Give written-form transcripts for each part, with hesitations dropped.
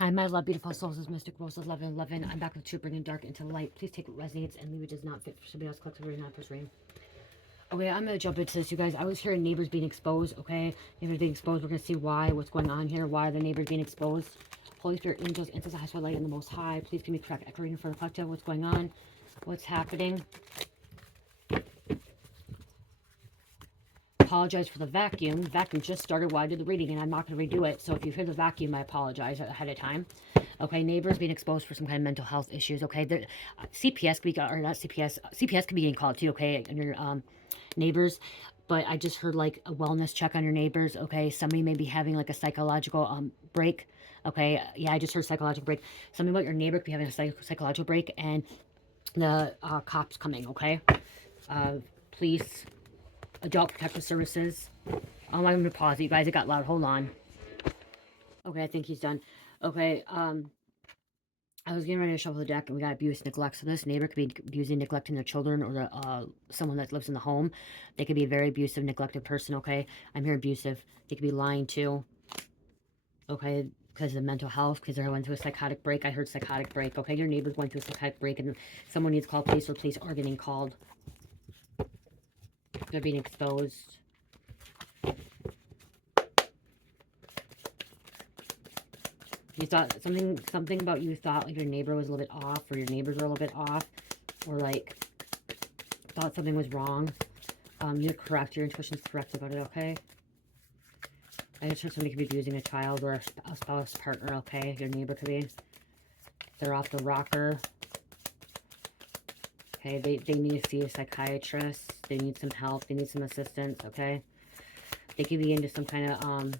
Hi, my love, beautiful souls. This is Mystic Roses 1111. I'm back with Truth, bringing dark into light. Please take what resonates and leave it does not fit for somebody else. Collectively, not for stream. Okay, I'm going to jump into this, you guys. I was hearing neighbors being exposed, okay? Neighbors being exposed. We're going to see why, what's going on here. Why are the neighbors being exposed? Holy Spirit, angels, ancestors, high soul, light, and the Most High. Please give me correct echo reading for the collective. What's going on? What's happening? Apologize for the vacuum. Vacuum just started while I did the reading, and I'm not going to redo it. So if you hear the vacuum, I apologize ahead of time. Okay, neighbors being exposed for some kind of mental health issues. Okay, CPS could be, or not CPS. CPS could be getting called too. Okay, on your neighbors. But I just heard like a wellness check on your neighbors. Okay, somebody may be having like a psychological break. Okay, yeah, I just heard psychological break. Something about your neighbor could be having a psychological break, and the cops coming. Okay, police, adult protective services. I'm going to pause it, you guys. It got loud. Hold on. Okay, I think he's done. Okay, I was getting ready to shuffle the deck, and we got abuse, neglect. So this neighbor could be abusing, neglecting their children, or the someone that lives in the home. They could be a very abusive, neglected person. Okay, I'm here abusive. They could be lying too. Okay, because of mental health, because they're going through a psychotic break. I heard psychotic break. Okay, your neighbor's going through a psychotic break, and someone needs to call police, or police are getting called. They're being exposed. You thought something about you thought like your neighbor was a little bit off, or your neighbors were a little bit off, or like thought something was wrong. You're correct. Your intuition's correct about it, okay? I just heard somebody could be abusing a child or a spouse, partner, okay? Your neighbor could be. They're off the rocker. Okay, they need to see a psychiatrist. They need some help. They need some assistance, okay? They could be into some kind of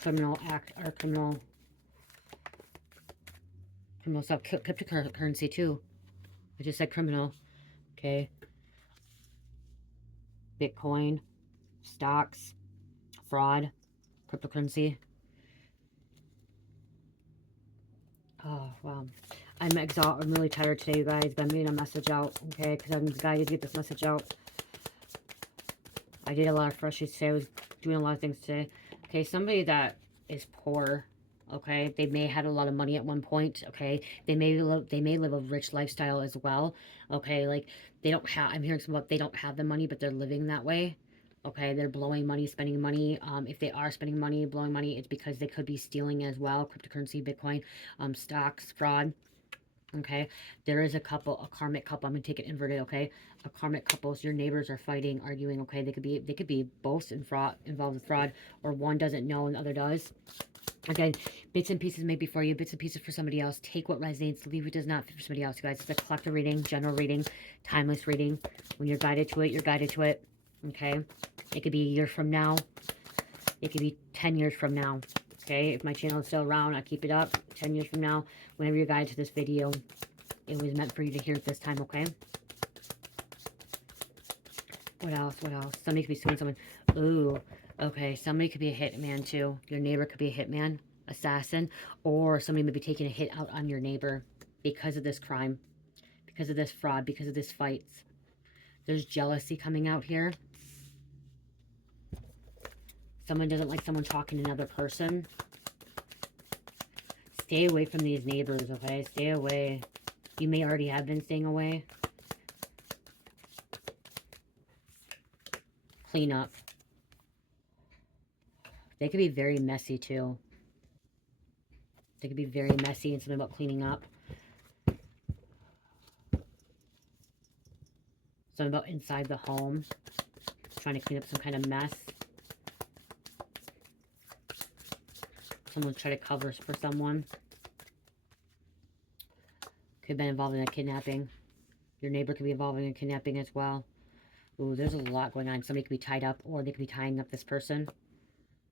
criminal act or criminal stuff. Cryptocurrency too. I just said criminal, okay? Bitcoin, stocks, fraud, cryptocurrency. Oh, wow. I'm exhausted. I'm really tired today, you guys. But I'm getting a message out, okay? Because I'm guided to get this message out. I did a lot of fresh today. I was doing a lot of things today. Okay, somebody that is poor, okay? They may have had a lot of money at one point, okay? They may live a rich lifestyle as well, okay? Like, they don't have, I'm hearing some about they don't have the money, but they're living that way. Okay, they're blowing money, spending money. If they are spending money, blowing money, it's because they could be stealing as well. Cryptocurrency, Bitcoin, stocks, fraud. Okay, there is a couple, a karmic couple. I'm gonna take it inverted. Okay, a karmic couple. So your neighbors are fighting, arguing. Okay, they could be both involved with fraud, or one doesn't know and the other does. Again, bits and pieces maybe for you, bits and pieces for somebody else. Take what resonates, leave what does not fit for somebody else, you guys. It's a collective reading, general reading, timeless reading. When you're guided to it, you're guided to it. Okay, it could be a year from now. It could be 10 years from now. Okay, if my channel is still around, I keep it up. 10 years from now, whenever you're guided to this video, it was meant for you to hear it this time, okay? What else? What else? Somebody could be suing someone. Ooh, okay. Somebody could be a hitman, too. Your neighbor could be a hitman, assassin, or somebody may be taking a hit out on your neighbor because of this crime, because of this fraud, because of this fights. There's jealousy coming out here. Someone doesn't like someone talking to another person. Stay away from these neighbors, okay? Stay away. You may already have been staying away. Clean up. They could be very messy, too. They could be very messy and something about cleaning up. Something about inside the home. Trying to clean up some kind of mess. Someone try to cover for someone. Could have been involved in a kidnapping. Your neighbor could be involved in a kidnapping as well. Ooh, there's a lot going on. Somebody could be tied up, or they could be tying up this person.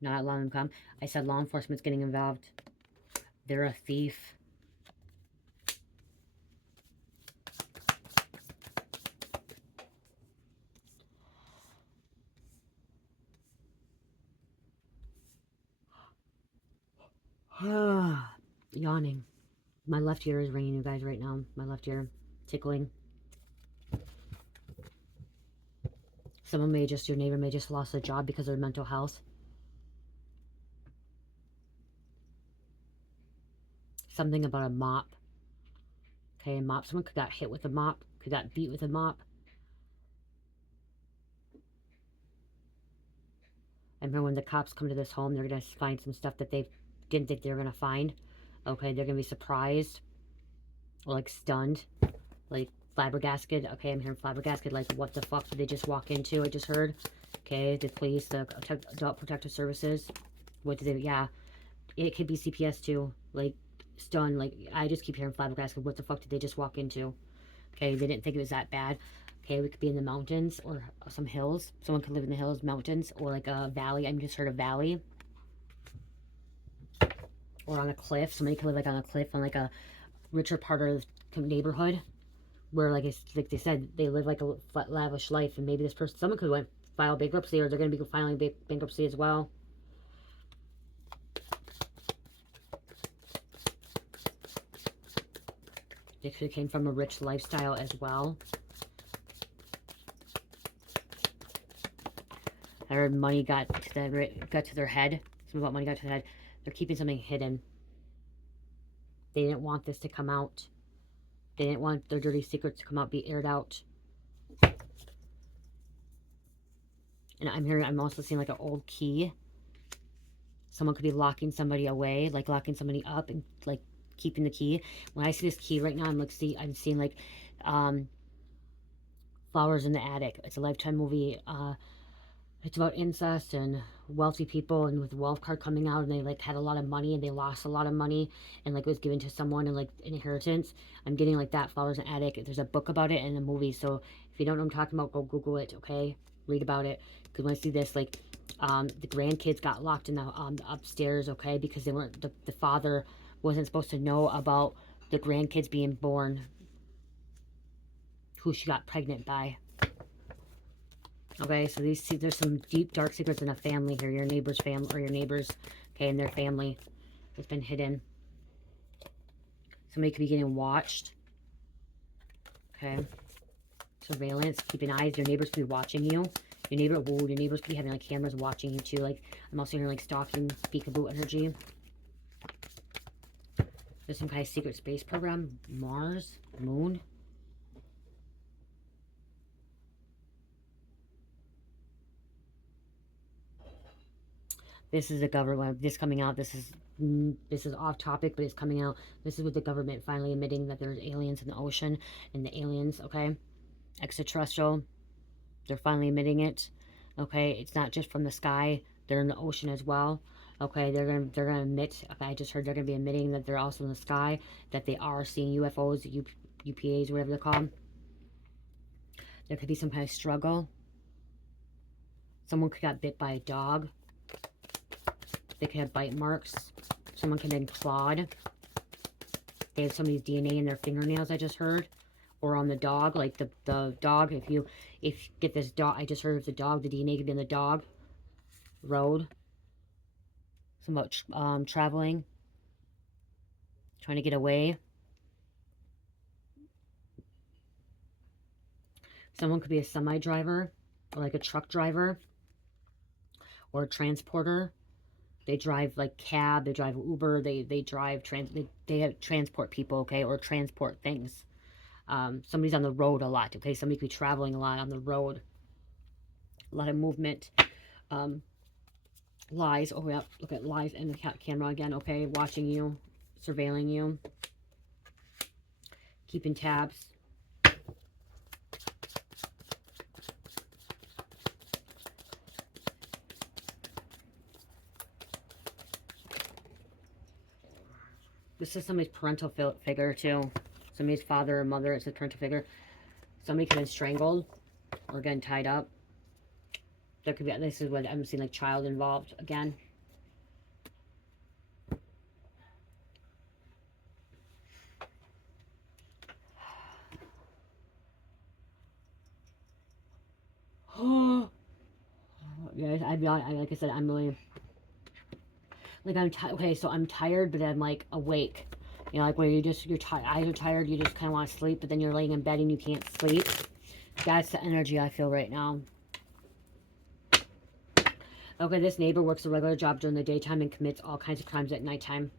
Not allowing them to come. I said law enforcement's getting involved. They're a thief. Yawning. My left ear is ringing, you guys, right now. My left ear tickling. Someone may just, your neighbor may just lost a job because of their mental health. something about a mop. Okay, a mop. Someone could got hit with a mop, could got beat with a mop. I remember when the cops come to this home, they're going to find some stuff that they didn't think they were going to find. Okay, they're going to be surprised or like stunned, like flabbergasted. Okay, I'm hearing flabbergasted, like what the fuck did they just walk into? I just heard. Okay, the police, the adult protective services. What did they, yeah, it could be CPS too, like stunned, like I just keep hearing flabbergasted. What the fuck did they just walk into? Okay, they didn't think it was that bad. Okay, we could be in the mountains or some hills. Someone could live in the hills, mountains, or like a valley. I just heard a valley. Or on a cliff. Somebody could live like on a cliff on like a richer part of the neighborhood where like it's like they said they live like a lavish life, and maybe this person, someone could went file bankruptcy, or they're going to be filing bankruptcy as well. They could have came from a rich lifestyle as well. I heard money got to their head. Something about money got to their head. They're keeping something hidden. They didn't want this to come out. They didn't want their dirty secrets to come out, be aired out. And I'm also seeing like an old key. Someone could be locking somebody away, like locking somebody up and like keeping the key. When I see this key right now, I'm seeing like Flowers in the Attic. It's a Lifetime movie. It's about incest and wealthy people, and with the wealth card coming out, and they like had a lot of money and they lost a lot of money, and like it was given to someone and like inheritance. I'm getting like that, Flowers in the Attic. There's a book about it and a movie, so if you don't know what I'm talking about, go Google it, okay? Read about it, because when I see this, like the grandkids got locked in the upstairs, okay, because they weren't, the father wasn't supposed to know about the grandkids being born, who she got pregnant by. Okay, so there's some deep, dark secrets in a family here. Your neighbor's family, or your neighbors, okay, and their family has been hidden. Somebody could be getting watched. Okay. Surveillance, keeping eyes. Your neighbors could be watching you. Your neighbors could be having like cameras watching you too. Like, I'm also hearing like stalking, peekaboo energy. There's some kind of secret space program. Mars, Moon. This is the government. This coming out. This is off topic, but it's coming out. This is with the government finally admitting that there's aliens in the ocean, and the aliens, okay, extraterrestrial. They're finally admitting it. Okay, it's not just from the sky. They're in the ocean as well. Okay, they're gonna admit. Okay, I just heard they're gonna be admitting that they're also in the sky. That they are seeing UFOs, UPAs, whatever they're called. There could be some kind of struggle. Someone could got bit by a dog. They could have bite marks. Someone could have been clawed. They have somebody's DNA in their fingernails, I just heard. Or on the dog, like the dog, if you get this dog, I just heard of the dog, the DNA could be on the dog. Road. Something about traveling. Trying to get away. Someone could be a semi driver, or like a truck driver, or a transporter. They drive like cab, they drive Uber, they drive they have transport people, okay, or transport things. Somebody's on the road a lot, okay? Somebody could be traveling a lot on the road. A lot of movement. Lies. Oh, yeah. Look at lies in the camera again, okay? Watching you. Surveilling you. Keeping tabs. This is somebody's parental figure, too. Somebody's father or mother. It's a parental figure. Somebody could have been strangled or getting tied up. There could be, this is what I'm seeing, like child involved again. Oh, guys, like I said, I'm really, like, okay, so I'm tired, but I'm like awake. You know, like where your eyes are tired, you just kind of want to sleep, but then you're laying in bed and you can't sleep. That's the energy I feel right now. Okay, this neighbor works a regular job during the daytime and commits all kinds of crimes at nighttime.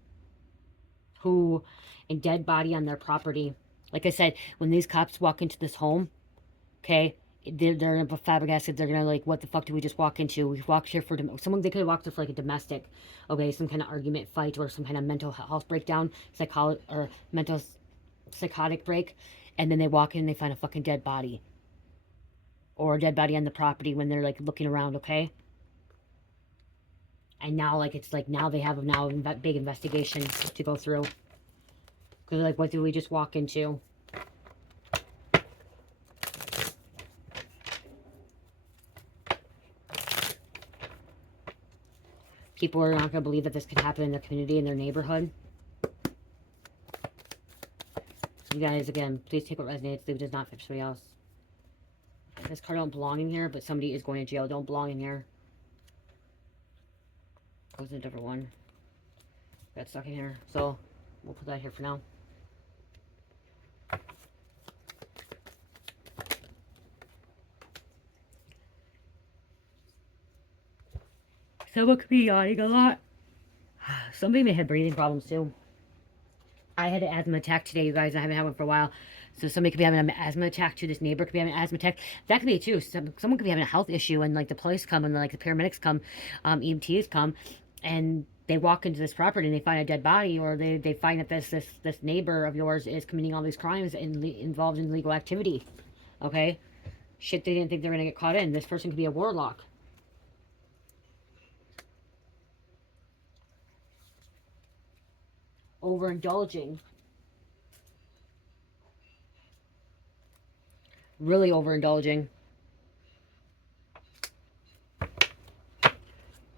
who, a dead body on their property. Like I said, when these cops walk into this home, okay, they're gonna be flabbergasted. They're gonna like, what the fuck did we just walk into? We walked here for someone. They could have walked here for like a domestic, okay, some kind of argument, fight, or some kind of mental health breakdown, or mental psychotic break, and then they walk in and they find a fucking dead body, or a dead body on the property when they're like looking around, okay. And now, like, it's like now they have a big investigation to go through. Because, like, what did we just walk into? People are not going to believe that this could happen in their community, in their neighborhood. You guys, again, please take what resonates. Leave it does not fit somebody else. This card don't belong in here, but somebody is going to jail. Don't belong in here. Goes in a different one. Got stuck in here. So, we'll put that here for now. Someone could be yawning a lot. Somebody may have breathing problems too. I had an asthma attack today, you guys. I haven't had one for a while. So somebody could be having an asthma attack too. This neighbor could be having an asthma attack. That could be it too. Someone could be having a health issue, and like the police come, and like the paramedics come, EMTs come, and they walk into this property and they find a dead body, or they find that this neighbor of yours is committing all these crimes and involved in legal activity. Okay? Shit they didn't think they were going to get caught in. This person could be a warlock. Overindulging. Really overindulging.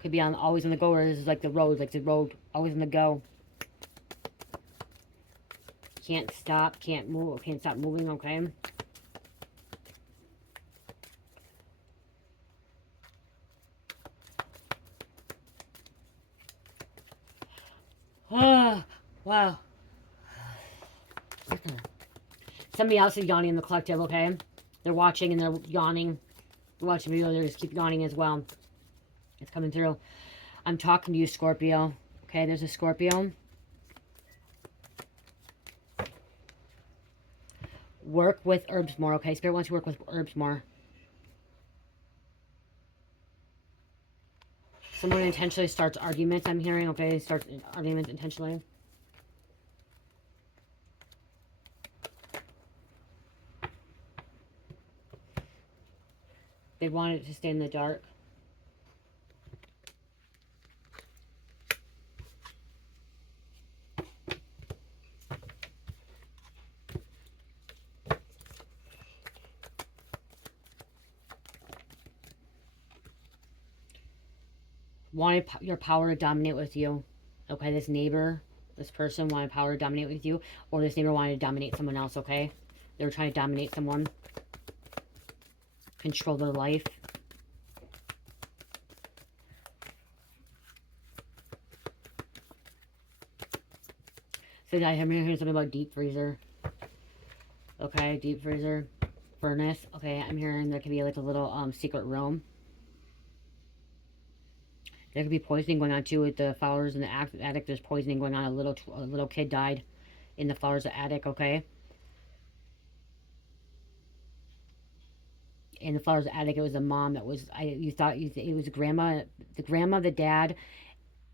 Could be on always on the go, or this is like the road, always on the go. Can't stop, can't move, can't stop moving, okay? Oh, wow. Somebody else is yawning in the collective, okay? They're watching and they're yawning. They're watching video, they just keep yawning as well. It's coming through. I'm talking to you, Scorpio. Okay, there's a Scorpio. Work with herbs more, okay? Spirit wants to work with herbs more. Someone intentionally starts arguments, I'm hearing, okay? Starts arguments intentionally. They want it to stay in the dark. Wanted your power to dominate with you. Okay, this neighbor, this person wanted power to dominate with you, or this neighbor wanted to dominate someone else, okay? They were trying to dominate someone. Control their life. So I'm hearing something about deep freezer. Okay, deep freezer. Furnace. Okay, I'm hearing there could be like a little secret room. There could be poisoning going on too with the flowers in the attic. There's poisoning going on. A little kid died in the flowers of the attic, okay? In the flowers of the attic, it was a mom that was, you thought it was a grandma, the grandma, the dad,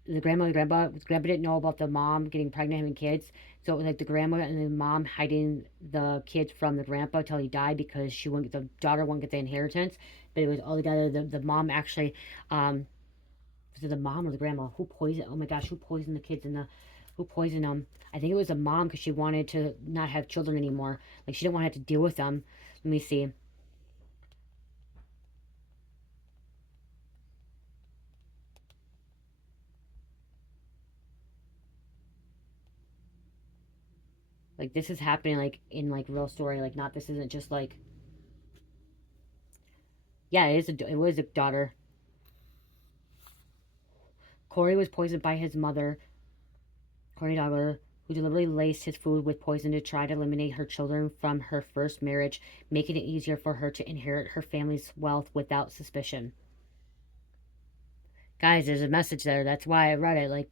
the grandma, grandpa didn't know about the mom getting pregnant, having kids. So it was like the grandma and the mom hiding the kids from the grandpa till he died because the daughter wouldn't get the inheritance. But it was all together. The mom actually, was it the mom or the grandma? Who poisoned? Oh my gosh, who poisoned the kids who poisoned them? I think it was the mom because she wanted to not have children anymore. Like she didn't want to have to deal with them. Let me see. Like this is happening like in like real story. Like not this isn't just like, yeah, it was a daughter. Corey was poisoned by his mother, Corey Dogler, who deliberately laced his food with poison to try to eliminate her children from her first marriage, making it easier for her to inherit her family's wealth without suspicion. Guys, there's a message there. That's why I read it. Like,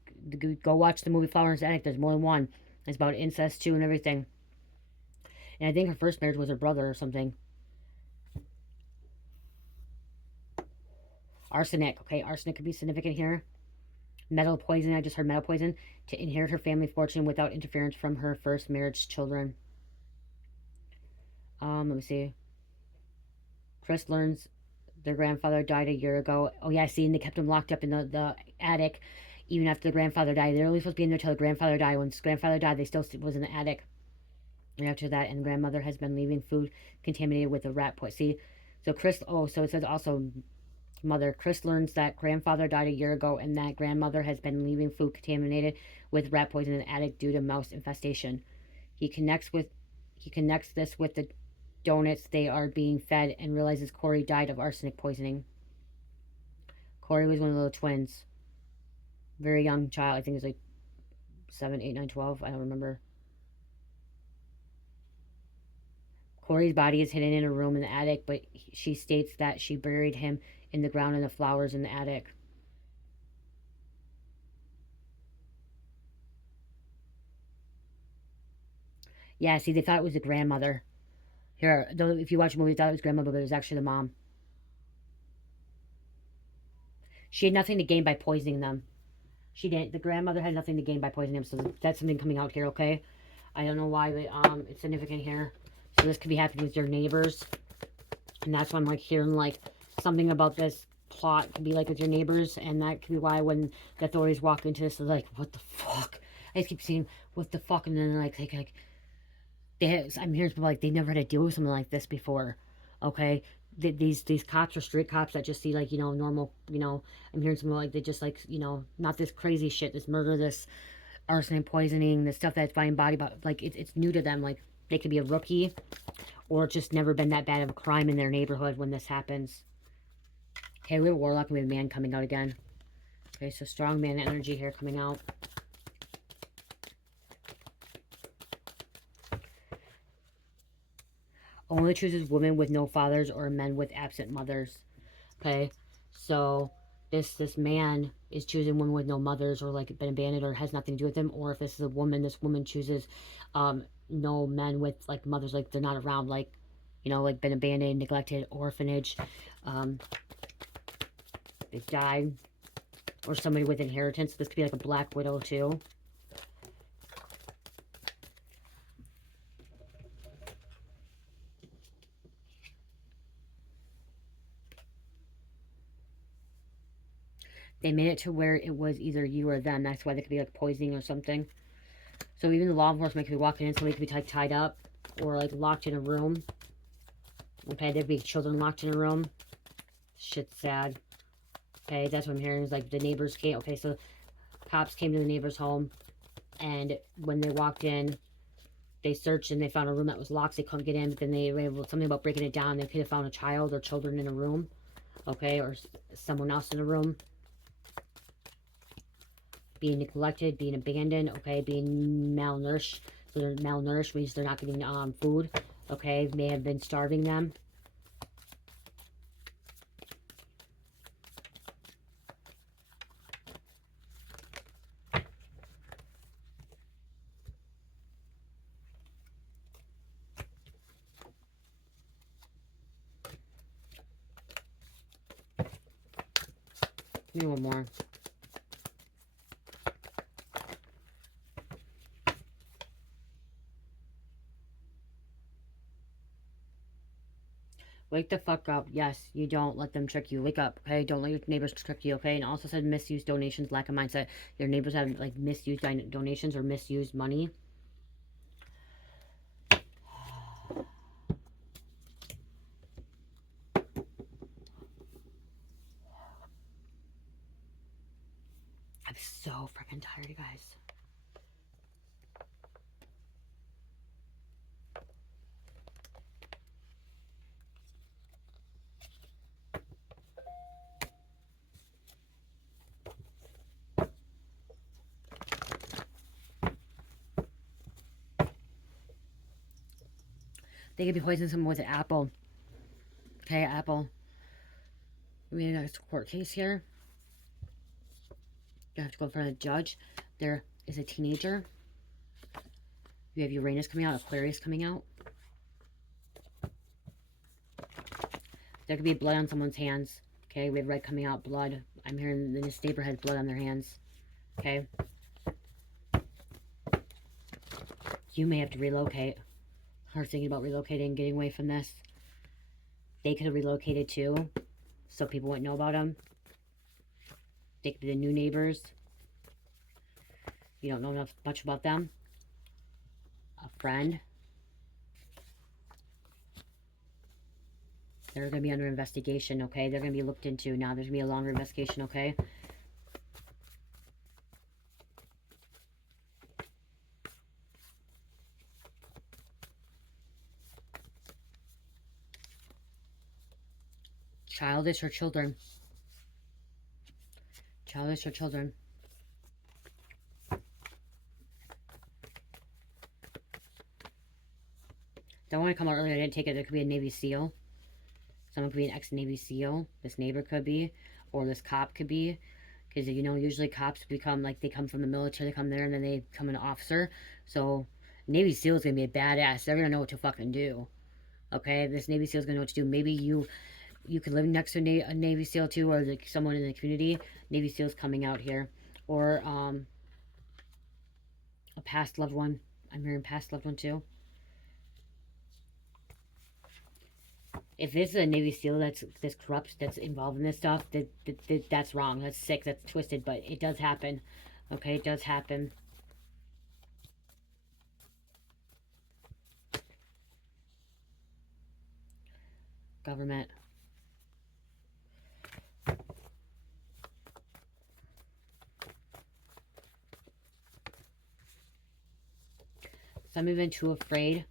go watch the movie Flowers in the Attic. There's more than one. It's about incest too and everything. And I think her first marriage was her brother or something. Arsenic. Okay, arsenic could be significant here. Metal poison. I just heard metal poison. To inherit her family fortune without interference from her first marriage children. Let me see. Chris learns their grandfather died a year ago. Oh yeah, see, and they kept him locked up in the attic even after the grandfather died. They're only supposed to be in there till the grandfather died. When his grandfather died, they still was in the attic. And after that, and grandmother has been leaving food contaminated with a rat poison. See, so Chris. Oh, so it says also mother. Chris learns that grandfather died a year ago, and that grandmother has been leaving food contaminated with rat poison in the attic due to mouse infestation. He connects with he connects this with the donuts they are being fed and realizes Corey died of arsenic poisoning. Corey was one of the little twins. Very young child. I think it was like 7, 8, 9, 12. I don't remember. Corey's body is hidden in a room in the attic, but she states that she buried him in the ground in the flowers in the attic. Yeah, see, they thought it was the grandmother. Here, though, if you watch the movie, they thought it was grandmother, but it was actually the mom. She had nothing to gain by poisoning them. She didn't. The grandmother had nothing to gain by poisoning them, so that's something coming out here, okay? I don't know why, but it's significant here. So this could be happening with your neighbors. And that's why I'm like hearing like something about this plot could be like with your neighbors, and that could be why when the authorities walk into this, they're like, what the fuck? I just keep saying, what the fuck? And then like I'm hearing people like they never had to deal with something like this before. Okay, these cops are street cops that just see like normal. I'm hearing something like they just like not this crazy shit, this murder, this arson, poisoning, this stuff that's finding body, but like it's new to them. Like they could be a rookie or just never been that bad of a crime in their neighborhood when this happens. Okay, we have a warlock and we have a man coming out again. Okay, so strong man energy here coming out. Only chooses women with no fathers or men with absent mothers. Okay, so this man is choosing women with no mothers or like been abandoned or has nothing to do with them. Or if this is a woman, this woman chooses no men with like mothers, like they're not around, like like been abandoned, neglected, orphanage, they died, or somebody with inheritance. This could be like a black widow too. They made it to where it was either you or them. That's why they could be like poisoning or something. So even the law enforcement could be walking in, somebody could be like tied up or like locked in a room. Okay, there'd be children locked in a room. Shit's sad. Okay, that's what I'm hearing is like the neighbors came. Okay, so cops came to the neighbor's home, and when they walked in, they searched and they found a room that was locked. They couldn't get in, but then they were able something about breaking it down. They could have found a child or children in a room, okay, or someone else in a room. Being neglected, being abandoned, okay, being malnourished. So they're malnourished means they're not getting food, okay, may have been starving them. Give me one more. Wake the fuck up. Yes, you don't let them trick you. Wake up, okay? Don't let your neighbors trick you, okay? And also said misuse donations, lack of mindset. Your neighbors have, like, misused donations or misused money. I'm so freaking tired, you guys. They could be poisoning someone with an apple. Okay, apple. We got a court case here. You have to go in front of a judge. There is a teenager. You have Uranus coming out, Aquarius coming out. There could be blood on someone's hands. Okay, we have red coming out, blood. I'm hearing this neighbor has blood on their hands. Okay. You may have to relocate. Or thinking about relocating, getting away from this. They could have relocated too, so people wouldn't know about them. They could be the new neighbors. You don't know much about them. A friend. They're going to be under investigation, okay? They're going to be looked into now. There's going to be a longer investigation, okay? Childish or children. Childish or children. Don't want to come out earlier. I didn't take it. There could be a Navy SEAL. Someone could be an ex-Navy SEAL. This neighbor could be. Or this cop could be. Because, you know, usually cops become, like, they come from the military. They come there and then they become an officer. So, Navy SEAL is going to be a badass. They're going to know what to fucking do. Okay? This Navy SEAL is going to know what to do. Maybe you could live next to a Navy SEAL too. Or, like, someone in the community. Navy SEAL's coming out here. Or, a past loved one. I'm hearing past loved one too. If this is a Navy SEAL that's corrupt, that's involved in this stuff, that's wrong. That's sick. That's twisted. But it does happen. Okay, it does happen. Government. Some have been too afraid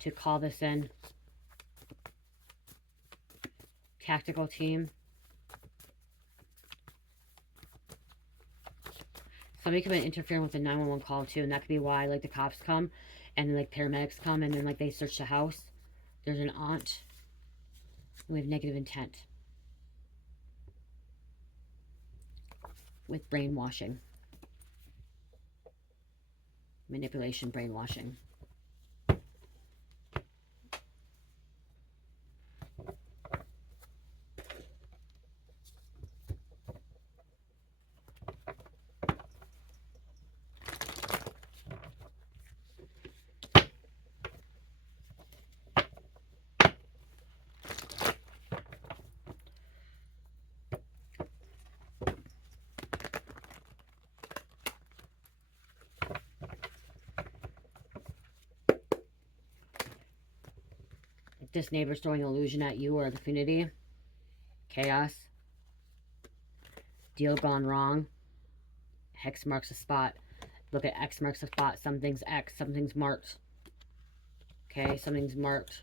to call this in. Tactical team. Somebody could have been interfering with the 911 call too, and that could be why, like, the cops come, and then, like, paramedics come, and then, like, they search the house. There's an aunt. We have negative intent. With brainwashing. Manipulation, brainwashing. This neighbor's throwing illusion at you or the community. Chaos. Deal gone wrong. Hex marks a spot. Look at X marks a spot. Something's X. Something's marked. Okay, something's marked.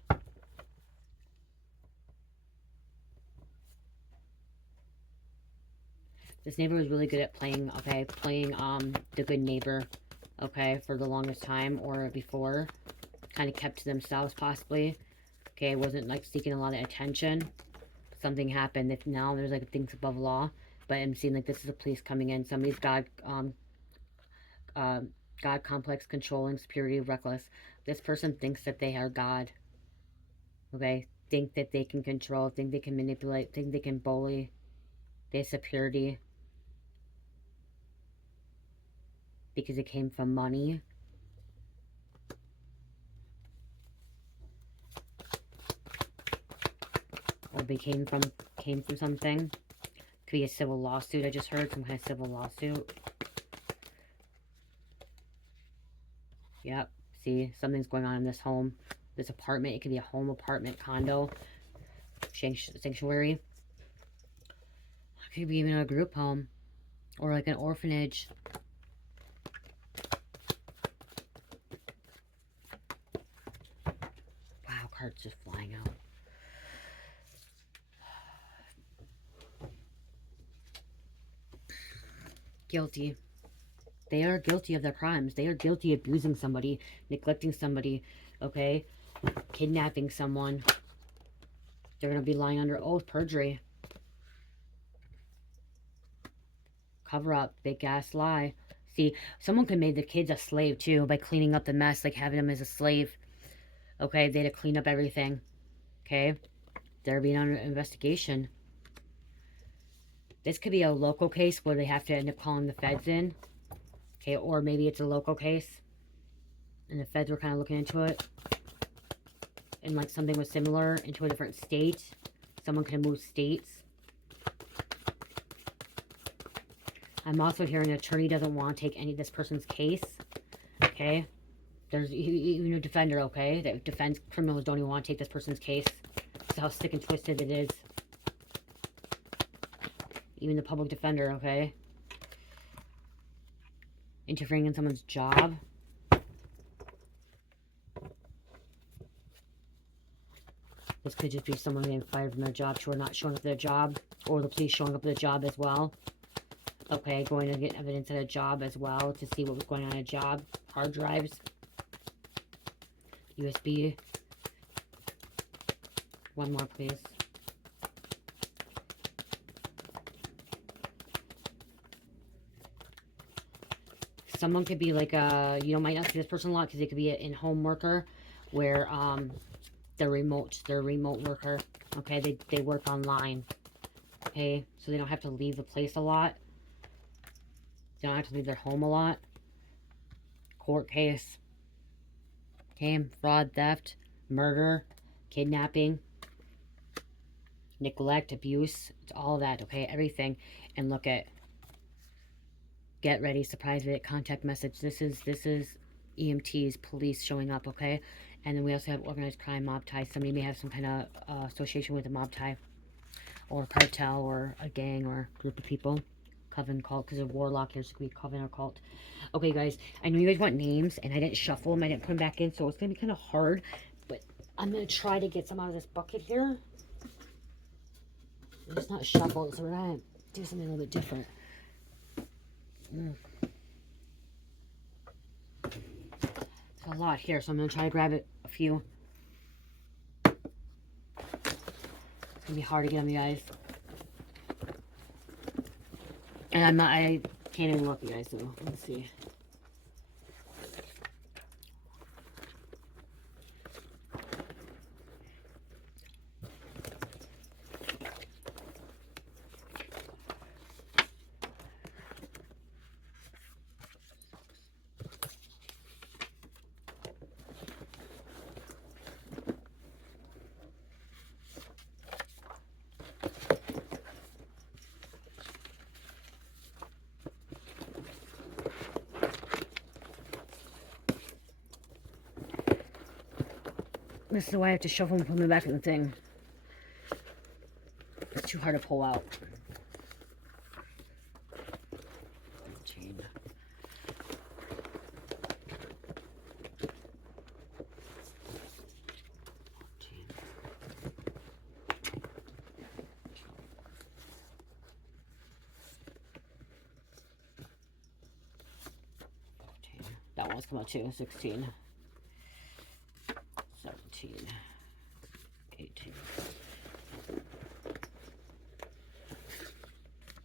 This neighbor was really good at playing, okay, playing the good neighbor, okay, for the longest time or before. Kind of kept to themselves, possibly. Okay, wasn't, like, seeking a lot of attention. Something happened. If now there's, like, things above law. But I'm seeing, like, this is the police coming in. Somebody's God complex, controlling, superiority, reckless. This person thinks that they are God. Okay? Think that they can control, think they can manipulate, think they can bully. They have superiority. Because it came from money. Or came from something. Could be a civil lawsuit. I just heard some kind of civil lawsuit. Yep. See, something's going on in this home. This apartment. It could be a home, apartment, condo, sanctuary. It could be even a group home. Or like an orphanage. Wow, cards just flying out. Guilty. They are guilty of their crimes. They are guilty of abusing somebody, neglecting somebody, okay? Kidnapping someone. They're going to be lying under oath, perjury. Cover up, big ass lie. See, someone could make the kids a slave too by cleaning up the mess, like having them as a slave. Okay, they had to clean up everything. Okay, they're being under investigation. This could be a local case where they have to end up calling the feds in. Okay, or maybe it's a local case and the feds were kind of looking into it. And like something was similar into a different state. Someone could have moved states. I'm also hearing an attorney doesn't want to take any of this person's case. Okay. There's even a defender, okay? That defense criminals don't even want to take this person's case. That's how sick and twisted it is. Even the public defender, okay? Interfering in someone's job. This could just be someone getting fired from their job or not showing up at their job. Or the police showing up at their job as well. Okay, going to get evidence at a job as well to see what was going on at a job. Hard drives. USB. One more, please. Someone could be like a, you know, might not see this person a lot because they could be an in-home worker where they're remote worker. Okay, they work online. Okay, so they don't have to leave the place a lot. They don't have to leave their home a lot. Court case. Okay, fraud, theft, murder, kidnapping, neglect, abuse. It's all of that, okay? Everything. And look at, get ready, surprise visit, contact message. This is EMTs, police showing up, okay? And then we also have organized crime, mob ties. Somebody may have some kind of association with a mob tie or cartel or a gang or group of people. Coven, cult, because of warlock here, so it could be coven or cult. Okay, guys, I know you guys want names, and I didn't shuffle them. I didn't put them back in, so it's going to be kind of hard. But I'm going to try to get some out of this bucket here. It's not shuffled, so we're going to do something a little bit different. It's a lot here, so I'm going to try to grab a few. It's going to be hard to get on, you guys. And I can't even look, you guys, so let's see. This is why I have to shuffle and put them back in the thing. It's too hard to pull out. 13. 14. 15. That one's come out too. 16. 17, 18,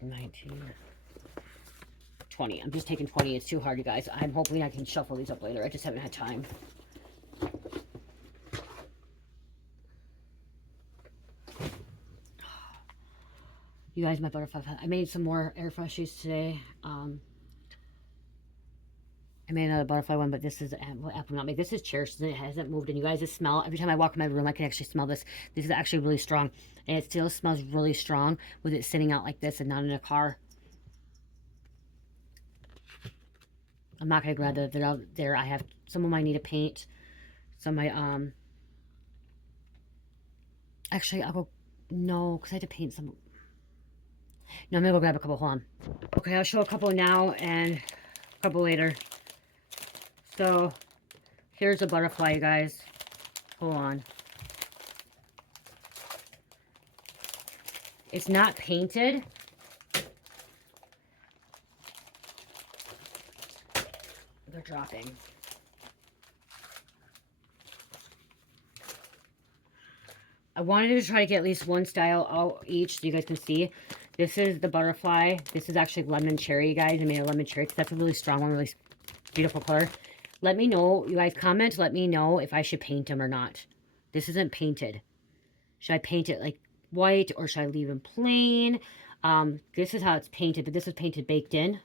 19, 20. I'm just taking 20. It's too hard, you guys. I'm hoping I can shuffle these up later. I just haven't had time. You guys, my butterfly. I made some more air freshies today. I made another butterfly one, but this is apple nutmeg. This is cherished. It hasn't moved. And you guys, this smell, every time I walk in my room, I can actually smell this. This is actually really strong. And it still smells really strong with it sitting out like this and not in a car. I'm not going to grab that out there. I have some of mine need to paint. Some of my, actually, I'll go, no, because I had to paint some. No, I'm going to go grab a couple. Hold on. Okay, I'll show a couple now and a couple later. So, here's a butterfly, you guys. Hold on. It's not painted. They're dropping. I wanted to try to get at least one style out each so you guys can see. This is the butterfly. This is actually lemon cherry, you guys. I made a lemon cherry because that's a really strong one, really beautiful color. Let me know, you guys comment, let me know if I should paint them or not. This isn't painted. Should I paint it like white or should I leave them plain? This is how it's painted, but this is painted baked in.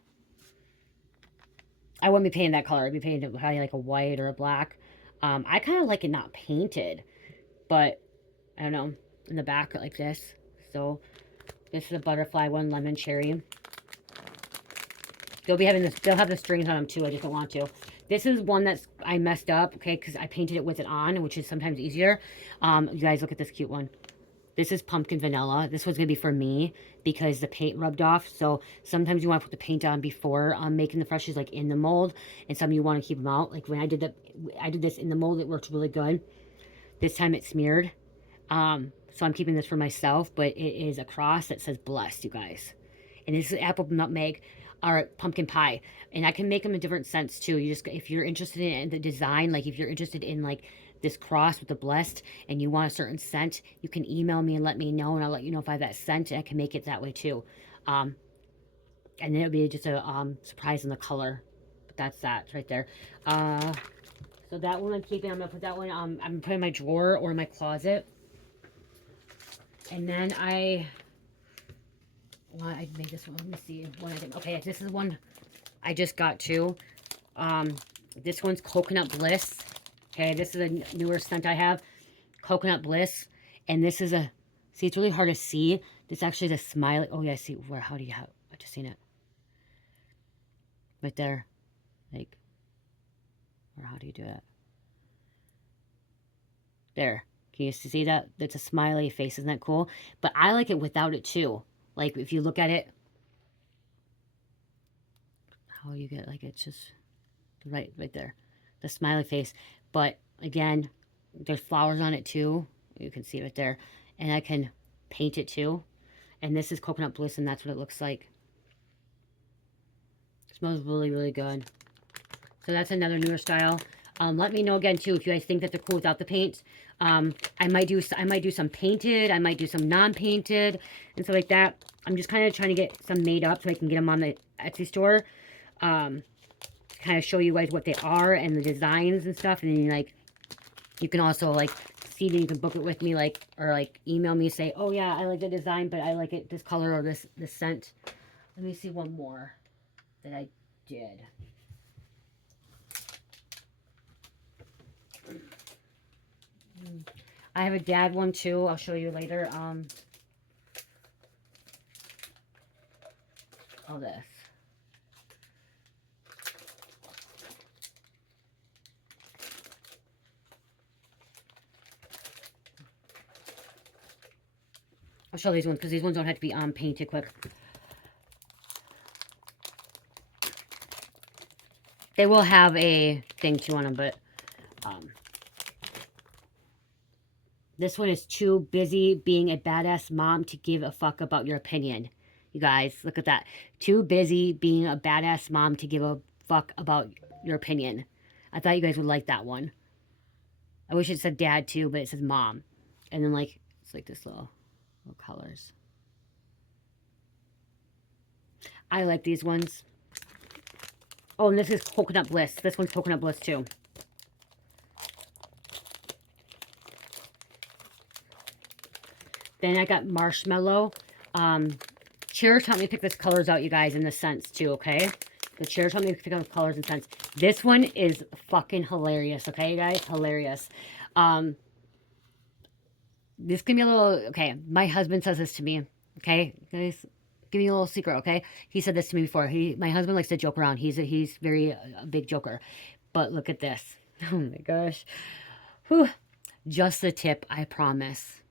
I wouldn't be painting that color. I'd be painting it probably like a white or a black. I kind of like it not painted, but I don't know, in the back like this. So this is a butterfly one, lemon cherry. They'll be having this, they'll have the strings on them too. I just don't want to. This is one that's, I messed up, okay, because I painted it with it on, which is sometimes easier. You guys, look at this cute one. This is pumpkin vanilla. This one's going to be for me because the paint rubbed off. So sometimes you want to put the paint on before making the freshers, like in the mold. And some you want to keep them out. Like when I did this in the mold, it worked really good. This time it smeared. So I'm keeping this for myself, but it is a cross that says blessed, you guys. And this is apple nutmeg or pumpkin pie. And I can make them in different scents too. You just, if you're interested in the design, like if you're interested in like this cross with the blessed and you want a certain scent, you can email me and let me know, and I'll let you know if I have that scent, and I can make it that way too. And then it'll be just a surprise in the color. But that's that right there. So that one I'm keeping. I'm gonna put that one I'm gonna put in my drawer or in my closet. And then I made this one. Let me see one I did. Okay, this is one I just got too. This one's Coconut Bliss. Okay, this is a newer scent I have. Coconut Bliss. And this is a, see, it's really hard to see. This actually is a smiley. Oh, yeah, I see. Where, how do you have, I just seen it. Right there. Like, or how do you do that? There. Can you see that? That's a smiley face. Isn't that cool? But I like it without it too. Like, if you look at it, how you get, like, it's just right there. The smiley face. But again, there's flowers on it too. You can see it right there. And I can paint it too. And this is Coconut Bliss, and that's what it looks like. It smells really, really good. So that's another newer style. Let me know again too if you guys think that they're cool without the paint. I might do some painted. I might do some non-painted and stuff like that. I'm just kind of trying to get some made up so I can get them on the Etsy store. Kind of show you guys what they are and the designs and stuff. And then like, you can also like see that you can book it with me, like, or like email me, say, oh yeah, I like the design, but I like it this color or this scent. Let me see one more that I did. I have a dad one too. I'll show you later. All this. I'll show these ones because these ones don't have to be painted quick. They will have a thing too on them, but this one is too busy being a badass mom to give a fuck about your opinion. You guys, look at that. Too busy being a badass mom to give a fuck about your opinion. I thought you guys would like that one. I wish it said dad too, but it says mom. And then like, it's like this little colors. I like these ones. Oh, and this is Coconut Bliss. This one's Coconut Bliss too. Then I got Marshmallow. Cherish helped me pick these colors out, you guys, in the scents too, okay? The Cherish helped me pick out the colors and scents. This one is fucking hilarious, okay, you guys? Hilarious. This can be a little, okay, my husband says this to me, okay? Guys, give me a little secret, okay? He said this to me before. My husband likes to joke around. He's very a big joker. But look at this. Oh my gosh. Whew. Just the tip, I promise.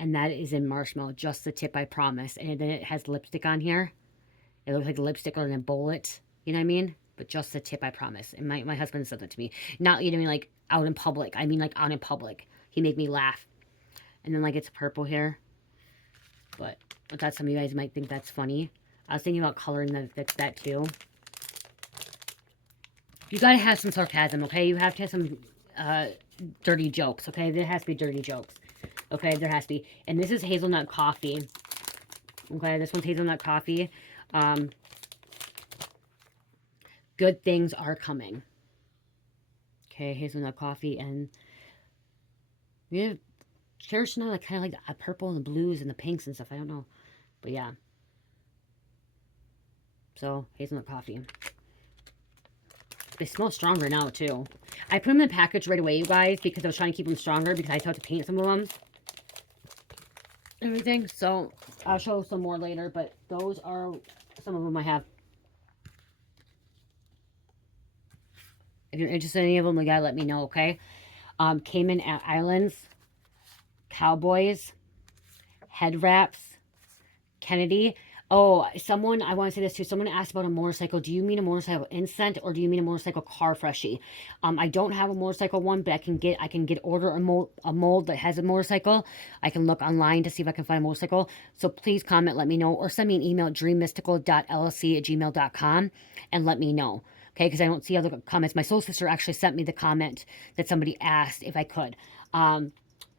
And that is in Marshmallow. Just the tip, I promise. And then it has lipstick on here. It looks like lipstick or a bullet. You know what I mean? But just the tip, I promise. And my husband said that to me. Not, you know what I mean, like out in public. I mean like out in public. He made me laugh. And then like it's purple here. But I thought some of you guys might think that's funny. I was thinking about coloring that too. You gotta have some sarcasm, okay? You have to have some dirty jokes, okay? There has to be dirty jokes. Okay, there has to be. And this is hazelnut coffee. Okay, this one's hazelnut coffee. Good things are coming. Okay, hazelnut coffee. And we have cherish now, like, kind of like the purple and the blues and the pinks and stuff. I don't know. But yeah. So, hazelnut coffee. They smell stronger now, too. I put them in the package right away, you guys, because I was trying to keep them stronger because I still have to paint some of them. Everything. So, I'll show some more later, but those are some of them I have. If you're interested in any of them, you gotta let me know, okay? Cayman Islands, Cowboys, Head Wraps, Kennedy. Oh, someone, I want to say this too. Someone asked about a motorcycle. Do you mean a motorcycle instant or do you mean a motorcycle car freshie? I don't have a motorcycle one, but I can order a mold that has a motorcycle. I can look online to see if I can find a motorcycle. So please comment, let me know, or send me an email at DreamMystical.LLC@gmail.com and let me know. Okay, because I don't see other comments. My soul sister actually sent me the comment that somebody asked if I could. But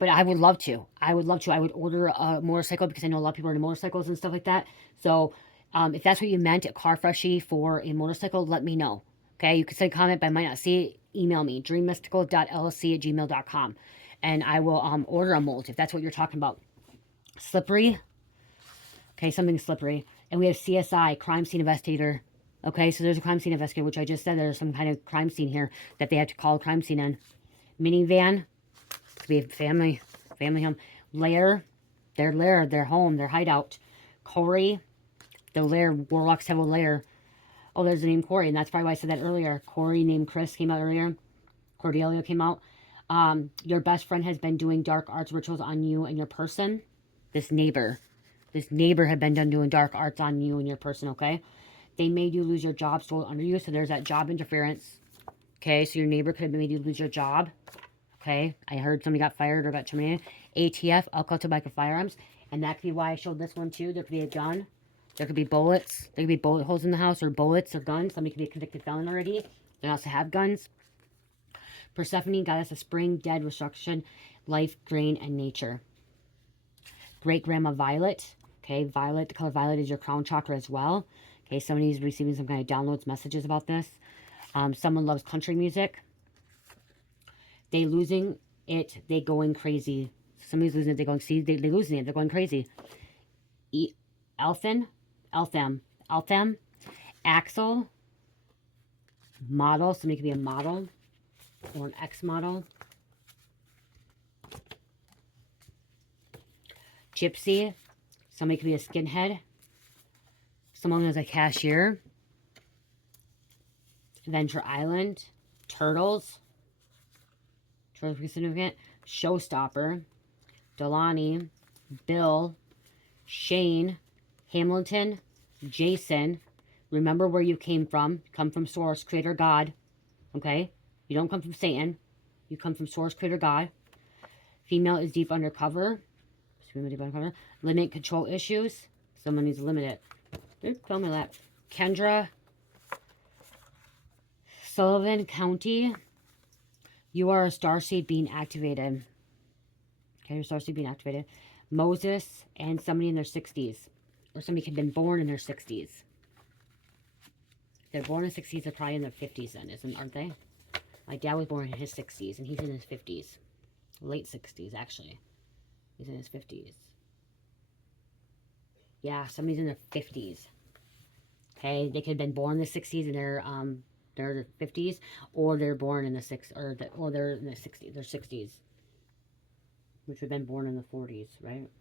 I would love to. I would love to. I would order a motorcycle because I know a lot of people are into motorcycles and stuff like that. So if that's what you meant, a car freshie for a motorcycle, let me know. Okay, you can send a comment, but I might not see it. Email me, DreamMystical.LLC@gmail.com. And I will order a mold if that's what you're talking about. Slippery. Okay, something slippery. And we have CSI, Crime Scene Investigator. Okay, so there's a crime scene investigator, which I just said there's some kind of crime scene here that they have to call a crime scene in. Minivan. We have family home. Lair, their home, their hideout. Corey, the lair, warlocks have a lair. Oh, there's the name Corey, and that's probably why I said that earlier. Corey named Chris came out earlier. Cordelia came out. Your best friend has been doing dark arts rituals on you and your person. This neighbor had been done doing dark arts on you and your person, okay? They made you lose your job, stole it under you, so there's that job interference. Okay, so your neighbor could have made you lose your job. Okay, I heard somebody got fired or got terminated. ATF, alcohol, tobacco, firearms. And that could be why I showed this one too. There could be a gun. There could be bullets. There could be bullet holes in the house or bullets or guns. Somebody could be a convicted felon already. They also have guns. Persephone, goddess of spring, dead, destruction, life, grain, and nature. Great-grandma Violet. Okay, Violet, the color violet is your crown chakra as well. Okay, somebody's receiving some kind of downloads, messages about this. Someone loves country music. They losing it, they going crazy. Somebody's losing it, they going, see, they losing it, they're going crazy. Eltham, Axel, model, somebody could be a model or an ex-model. Gypsy, somebody could be a skinhead. Someone who's a cashier. Adventure Island, Turtles. Significant. Showstopper, Delaney, Bill, Shane, Hamilton, Jason. Remember where you came from. Come from Source, Creator God. Okay? You don't come from Satan. You come from Source, Creator God. Female is deep undercover. Limit control issues. Someone needs to limit it. Tell me that. Kendra, Sullivan County. You are a starseed being activated. Okay, your starseed being activated. Moses and somebody in their 60s. Or somebody could have been born in their 60s. They're born in the 60s, they're probably in their 50s then, aren't they? My dad was born in his 60s, and he's in his 50s. Late 60s, actually. He's in his 50s. Yeah, somebody's in their 50s. Okay, they could have been born in the 60s and they're 50s, or they're born in the or they're in the 60s, their 60s, which would have been born in the 40s, right?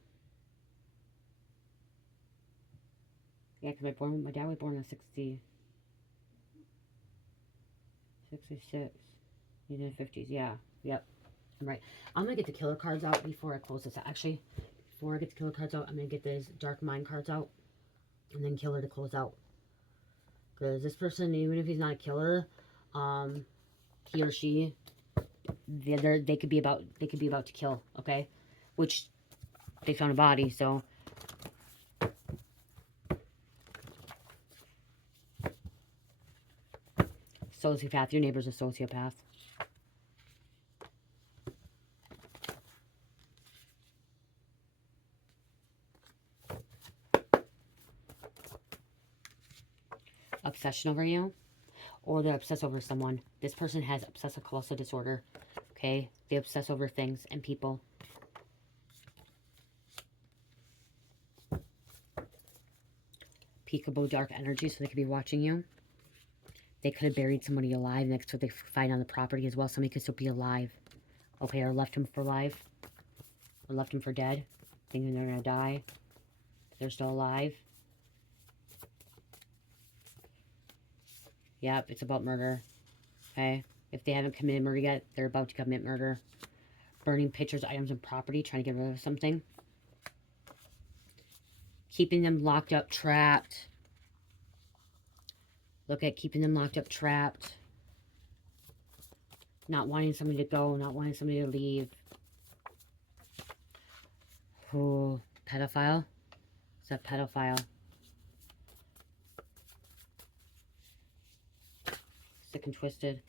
Yeah, because my dad was born in 66. He's in the 50s, yeah, yep, I'm right. I'm gonna get the killer cards out before I close this out. Actually, before I get the killer cards out, I'm gonna get these dark mind cards out, and then killer to close out. Because this person, even if he's not a killer, he or she, they could be about to kill, okay? Which they found a body, so sociopath. Your neighbor's a sociopath. obsession over you, or they're obsessed over someone. This person has obsessive compulsive disorder, okay? They obsess over things and people. Peekaboo dark energy, so they could be watching you. They could have buried somebody alive next to what they find on the property as well. Somebody could still be alive, okay? Or left him for alive, or left him for dead, thinking they're going to die. They're still alive. Yep, it's about murder, okay? If they haven't committed murder yet, they're about to commit murder. Burning pictures, items, and property, trying to get rid of something. Keeping them locked up, trapped. Look at keeping them locked up, trapped. Not wanting somebody to go, not wanting somebody to leave. Oh, pedophile? Is that pedophile? Sick and twisted.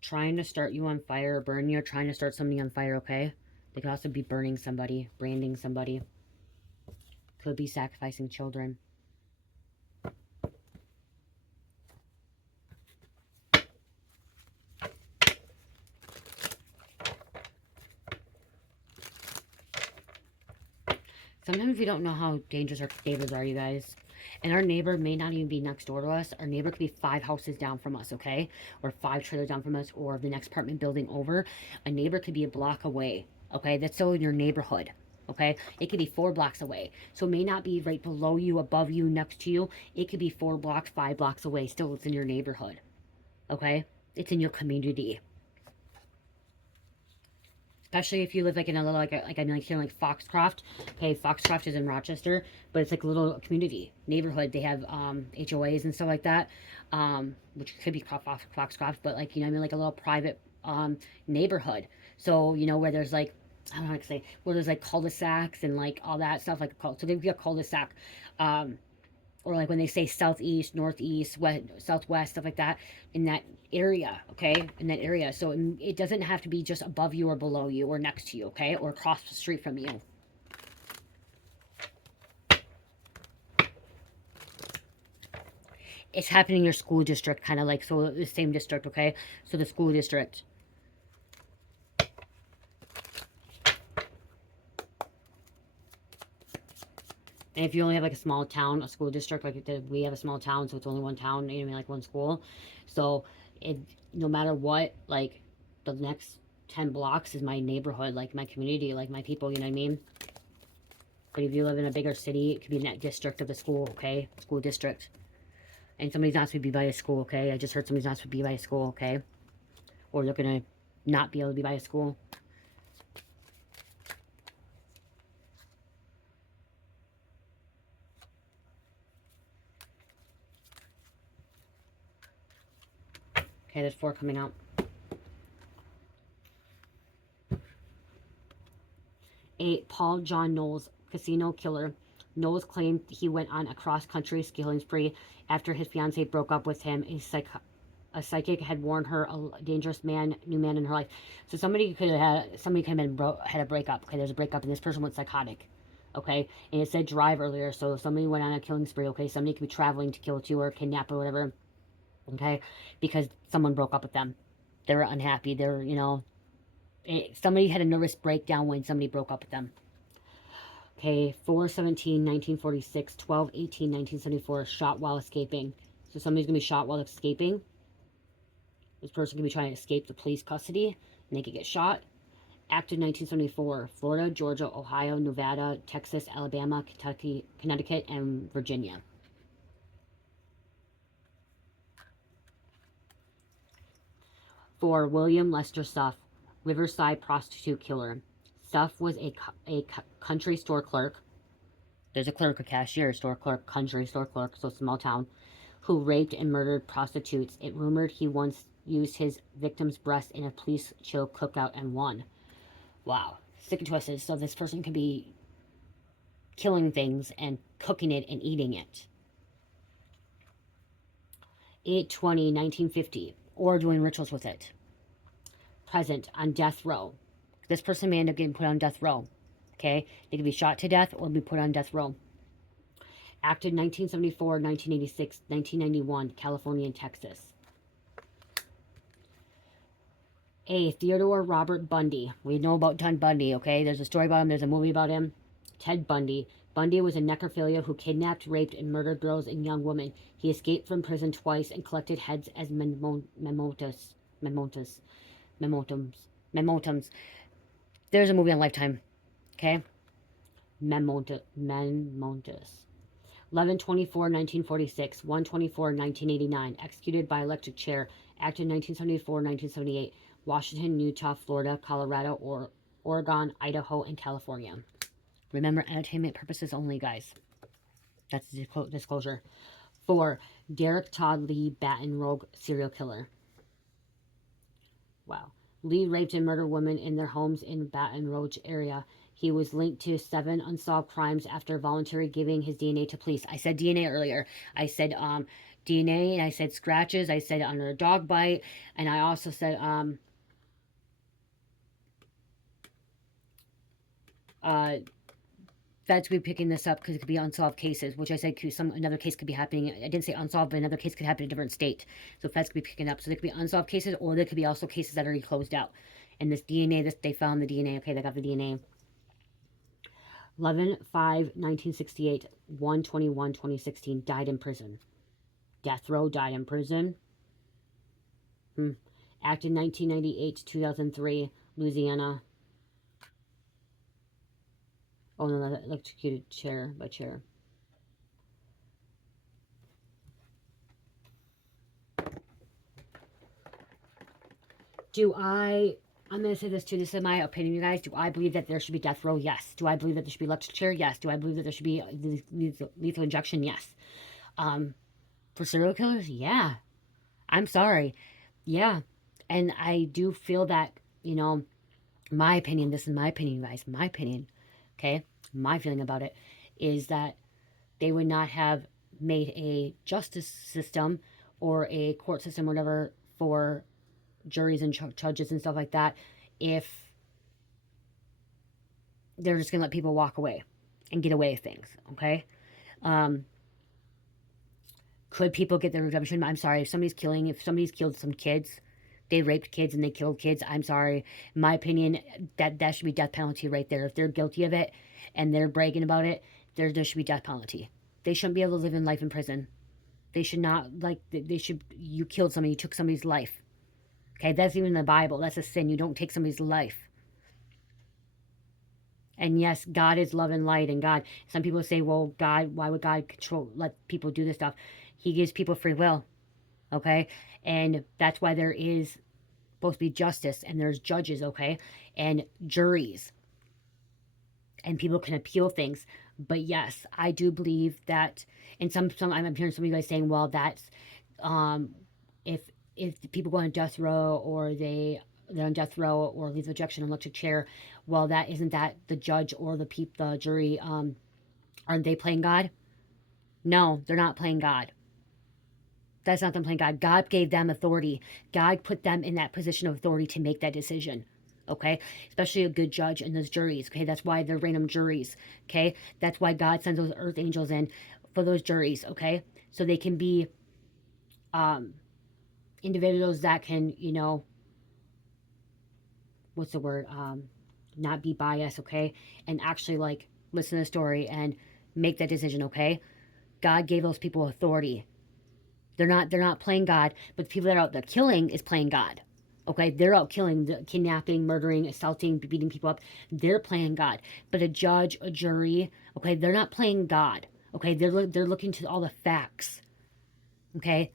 Trying to start you on fire or burn you, or trying to start somebody on fire, okay? They could also be burning somebody, branding somebody. Could be sacrificing children. Sometimes we don't know how dangerous our neighbors are, you guys. And our neighbor may not even be next door to us. Our neighbor could be 5 houses down from us, okay? Or 5 trailers down from us, or the next apartment building over. A neighbor could be a block away, okay? That's still in your neighborhood, okay? It could be 4 blocks away. So it may not be right below you, above you, next to you. It could be 4 blocks, 5 blocks away. Still, it's in your neighborhood, okay? It's in your community. Especially if you live like in a little, like I mean, like here, like Foxcroft. Okay, Foxcroft is in Rochester, but it's like a little community neighborhood. They have HOAs and stuff like that, which could be Foxcroft, but like, you know, I mean, like a little private neighborhood. So, you know, where there's like, I don't know how to say, where there's like cul-de-sacs and like all that stuff, like so there'd be a cul-de-sac, or like when they say southeast, northeast, west, southwest, stuff like that, in that area, okay? In that area. So it doesn't have to be just above you or below you or next to you, okay? Or across the street from you. It's happening in your school district, kind of like, so the same district, okay? So the school district. And if you only have like a small town, a school district, like we have a small town, so it's only one town, you know, like one school. So it, no matter what, like the next 10 blocks is my neighborhood, like my community, like my people, you know what I mean? But if you live in a bigger city, it could be in that district of the school, okay? School district. And somebody's not supposed to be by a school, okay? I just heard somebody's not supposed to be by a school, okay? Or they're going to not be able to be by a school. Okay, there's 4 coming out. 8, Paul John Knowles, casino killer. Knowles claimed he went on a cross-country skiing spree after his fiancée broke up with him. A psychic had warned her a dangerous new man in her life. So somebody could have had a breakup. Okay, there's a breakup, and this person went psychotic. Okay, and it said drive earlier, so somebody went on a killing spree. Okay, somebody could be traveling to kill you or kidnap or whatever. Okay, because someone broke up with them. They were unhappy. They were, you know, somebody had a nervous breakdown when somebody broke up with them. Okay, 4/17/1946, 12/18/1974, shot while escaping. So somebody's going to be shot while escaping. This person can be trying to escape the police custody, and they could get shot. Active 1974, Florida, Georgia, Ohio, Nevada, Texas, Alabama, Kentucky, Connecticut, and Virginia. For William Lester Suff, Riverside prostitute killer. Suff was a country store clerk. There's a clerk, a cashier, store clerk, country store clerk, so small town, who raped and murdered prostitutes. It rumored he once used his victim's breast in a police chill cookout and won. Wow. Sick and twisted. So this person could be killing things and cooking it and eating it. 8/20/1950, or doing rituals with it. Present on death row. This person may end up getting put on death row. Okay? They could be shot to death or be put on death row. Acted 1974, 1986, 1991, California and Texas. A. Theodore Robert Bundy. We know about Ted Bundy, okay? There's a story about him. There's a movie about him. Ted Bundy. Bundy was a necrophilia who kidnapped, raped, and murdered girls and young women. He escaped from prison twice and collected heads as mementos. Memotums. There's a movie on Lifetime, okay? Mementos. 11/24/1946, 1/24/1989, executed by electric chair, acted 1974-1978, Washington, Utah, Florida, Colorado, Oregon, Idaho, and California. Remember, entertainment purposes only, guys. That's the disclosure. 4. Derek Todd Lee Baton Rouge serial killer. Wow. Lee raped and murdered women in their homes in Baton Rouge area. He was linked to 7 unsolved crimes after voluntarily giving his DNA to police. I said DNA earlier. I said DNA, and I said scratches. I said under a dog bite, and I also said feds could be picking this up because it could be unsolved cases, which I said another case could be happening. I didn't say unsolved, but another case could happen in a different state. So feds could be picking up. So there could be unsolved cases, or there could be also cases that are already closed out. And this DNA, they found the DNA. Okay, they got the DNA. 11/5/1968, 1/21/2016, died in prison. Death row, died in prison. Acted 1998 to 2003, Louisiana. Oh no, that electrocuted chair by chair. I'm going to say this too. This is my opinion, you guys. Do I believe that there should be death row? Yes. Do I believe that there should be electric chair? Yes. Do I believe that there should be lethal injection? Yes. For serial killers? Yeah. I'm sorry. Yeah. And I do feel that, you know, my opinion, this is my opinion, you guys, my opinion, okay? My feeling about it is that they would not have made a justice system or a court system, whatever, for juries and judges and stuff like that if they're just gonna let people walk away and get away with things. Okay, could people get their redemption? I'm sorry, if somebody's killed some kids, they raped kids and they killed kids, I'm sorry, in my opinion, that should be death penalty right there. If they're guilty of it and they're bragging about it, there should be death penalty. They shouldn't be able to live in life in prison. They should not, you killed somebody, you took somebody's life. Okay, that's even in the Bible. That's a sin. You don't take somebody's life. And yes, God is love and light, and God, some people say, well, God, why would God let people do this stuff? He gives people free will, okay? And that's why there is supposed to be justice, and there's judges, okay? And juries. And people can appeal things. But yes, I do believe that, and some I'm hearing some of you guys saying, well, that's, if people go on death row or they're on death row or lethal injection, electric chair, well, that isn't that the judge or the jury, aren't they playing God? No, they're not playing God. That's not them playing God. God gave them authority. God put them in that position of authority to make that decision. Okay, especially a good judge and those juries. Okay, that's why they're random juries. Okay, that's why God sends those earth angels in for those juries. Okay, so they can be individuals that can, you know, what's the word, not be biased, okay, and actually like listen to the story and make that decision. Okay, God gave those people authority. They're not playing God, but the people that are out there killing is playing God. Okay, they're out killing, kidnapping, murdering, assaulting, beating people up. They're playing God. But a judge, a jury, okay, they're not playing God. Okay, they're looking to all the facts. Okay,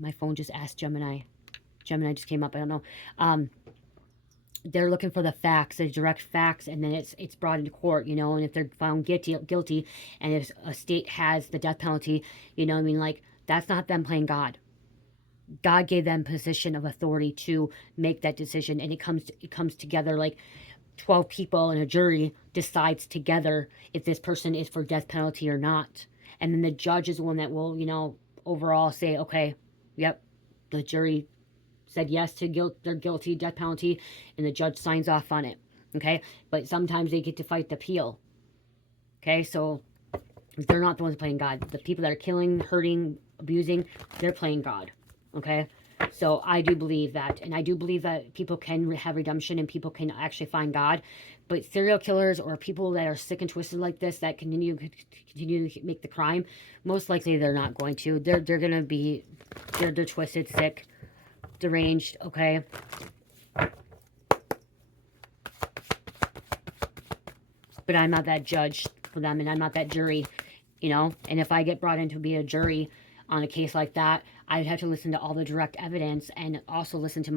my phone just asked Gemini. Gemini just came up. I don't know. They're looking for the facts, the direct facts, and then it's brought into court, you know. And if they're found guilty, and if a state has the death penalty, you know, I mean, like, that's not them playing God. God gave them position of authority to make that decision, and it comes together like 12 people and a jury decides together if this person is for death penalty or not. And then the judge is the one that will, you know, overall say, okay, yep, the jury said yes to they're guilty, death penalty, and the judge signs off on it. Okay, but sometimes they get to fight the appeal. Okay, so They're not the ones playing God. The people that are killing, hurting, abusing, they're playing God. Okay? So I do believe that. And I do believe that people can have redemption and people can actually find God. But serial killers or people that are sick and twisted like this that continue to make the crime, most likely they're not going to. They're going to be, they're twisted, sick, deranged, okay? But I'm not that judge for them, and I'm not that jury, you know? And if I get brought in to be a jury on a case like that, I'd have to listen to all the direct evidence and also listen to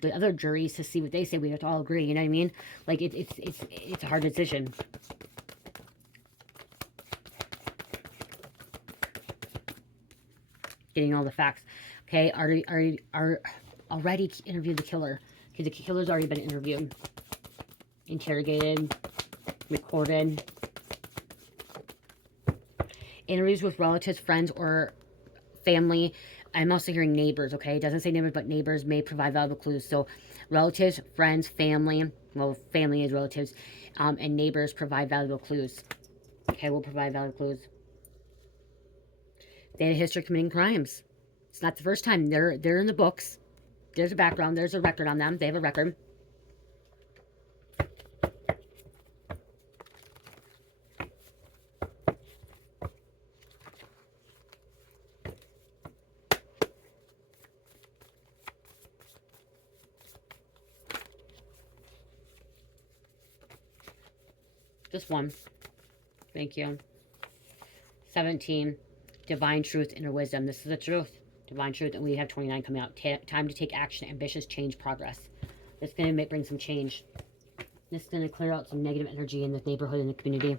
the other juries to see what they say. We have to all agree, you know what I mean? Like, it's a hard decision. Getting all the facts. Okay, already interviewed the killer. Okay, the killer's already been interviewed, interrogated, recorded. Interviews with relatives, friends, or family. I'm also hearing neighbors, okay? It doesn't say neighbors, but neighbors may provide valuable clues. So relatives, friends, family. Well, family is relatives. And neighbors provide valuable clues. Okay, we'll provide valuable clues. They had a history of committing crimes. It's not the first time. They're in the books. There's a background. There's a record on them. They have a record. Just one. Thank you. 17. Divine truth, inner wisdom. This is the truth. Divine truth. And we have 29 coming out. Time to take action. Ambitious change. Progress. It's going to bring some change. This is going to clear out some negative energy in the neighborhood and the community.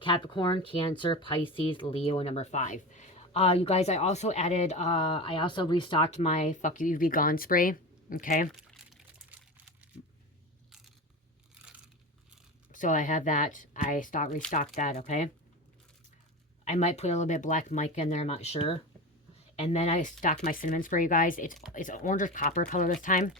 Capricorn, Cancer, Pisces, Leo, and number 5. You guys, I also added, I also restocked my Fuck You, You Be Gone spray. Okay. So I have that. I restocked that, okay? I might put a little bit of black mica in there, I'm not sure. And then I stocked my cinnamon spray, you guys. It's an orange copper color this time.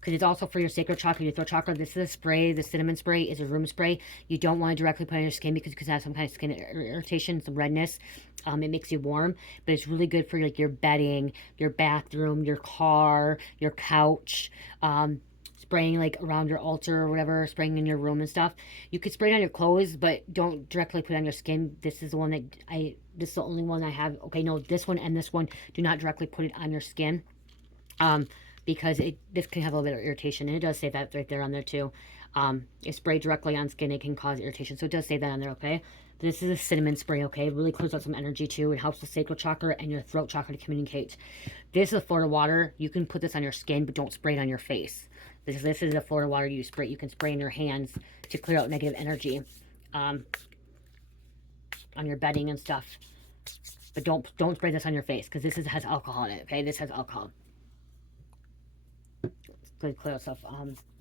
Because it's also for your sacral chakra, your throat chakra. This is a spray. The cinnamon spray is a room spray. You don't want to directly put on your skin because it could have some kind of skin irritation, some redness. It makes you warm. But it's really good for like your bedding, your bathroom, your car, your couch. Spraying like around your altar or whatever, spraying in your room and stuff. You could spray it on your clothes, but don't directly put it on your skin. This is the one that this is the only one I have. Okay, no, this one and this one, do not directly put it on your skin. Because this can have a little bit of irritation, and it does say that right there on there too. If sprayed directly on skin, it can cause irritation, so it does say that on there, okay? This is a cinnamon spray, okay? It really clears out some energy too. It helps the sacral chakra and your throat chakra to communicate. This is a Florida water. You can put this on your skin, but don't spray it on your face. This is a Florida water you spray. You can spray in your hands to clear out negative energy on your bedding and stuff. But don't spray this on your face because this has alcohol in it, okay? This has alcohol. Good clear stuff.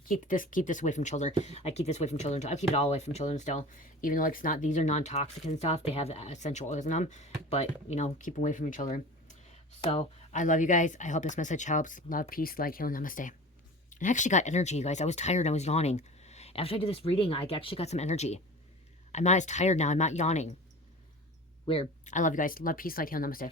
Keep this away from children. I keep this away from children. I keep it all away from children still, even though it's not. These are non-toxic and stuff. They have essential oils in them, but you know, keep away from your children. So I love you guys. I hope this message helps. Love, peace, light, healing, namaste. I actually got energy, you guys. I was tired. I was yawning. After I did this reading, I actually got some energy. I'm not as tired now. I'm not yawning. Weird. I love you guys. Love, peace, light, healing, namaste.